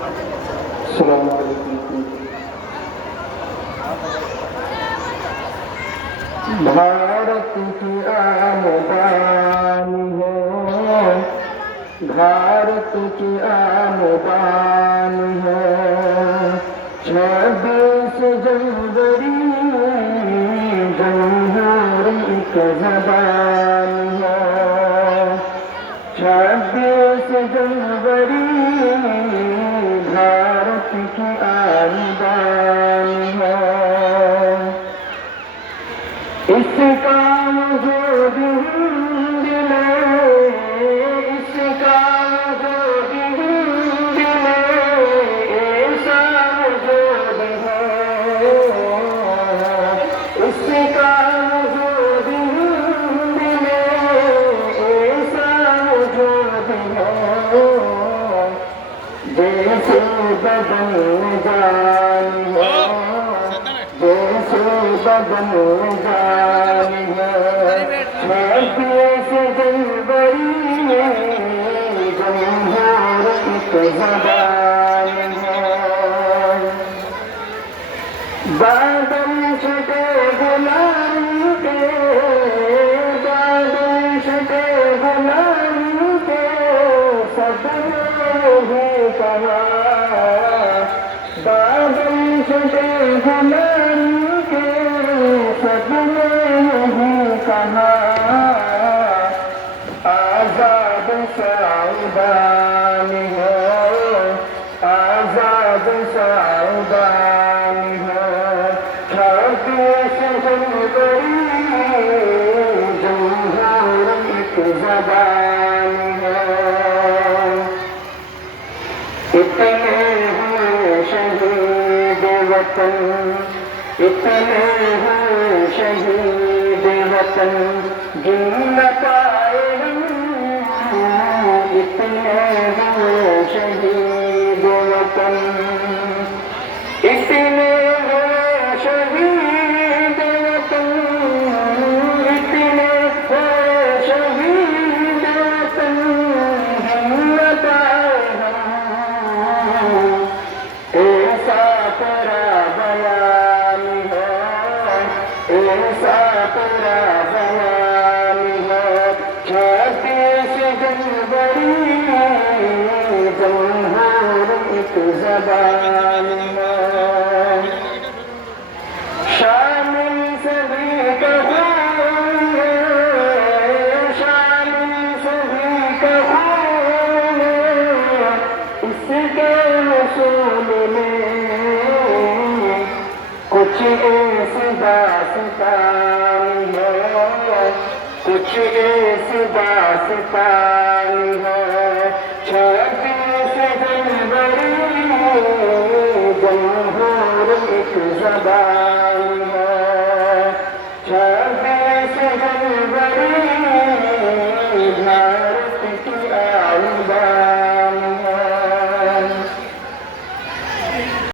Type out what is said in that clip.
السلام علیکم۔ بھارت کی آمدان ہے، بھارت کی آمدان ہے، 26 جنوری جمہوری ایک زبان ہے، 26 جنوری بھارت کی آمدان ہے، اس کا وجود ہند میں، اس کا وجود ہند میں ایسا وجود ہے، اس کا وجود ہند میں ایسا وجود ہے، جیسے بدن جان ہے، جیسے بدن جان ہے، 26 جنوری جمہور ایک زبان ہے، بادل چھٹے غلامی کے، بادل چھٹے غلامی کے، سب نے ہی کہا، بادل چھٹے غلامی کے، سب نے یہی کہا، آزاد سعودان ہے، آزاد سعودان ہے، 26 جنوری جمہور ایک زبان ہے، اتنے ہیں شہید وطن، اتنے ہیں شہید وطن جن نہ پائے ہم، اتنے ہیں شہید وطن، اتنے ہیں شہید وطن، اتنے ہیں شہید وطن جن نہ پائے ہم، ایسا تیرا بیان ہے، ایسا تیرا بیان ہے، 26 جنوری جمہور ایک زبان ہے، شامل سبھی کا خون ہے، شامل سبھی کا خون ہے، اس کے حصول میں کچھ ایسی داستان ہے، کچھ ایسی داستان ہے، 26 جنوری جمہور ایک زبان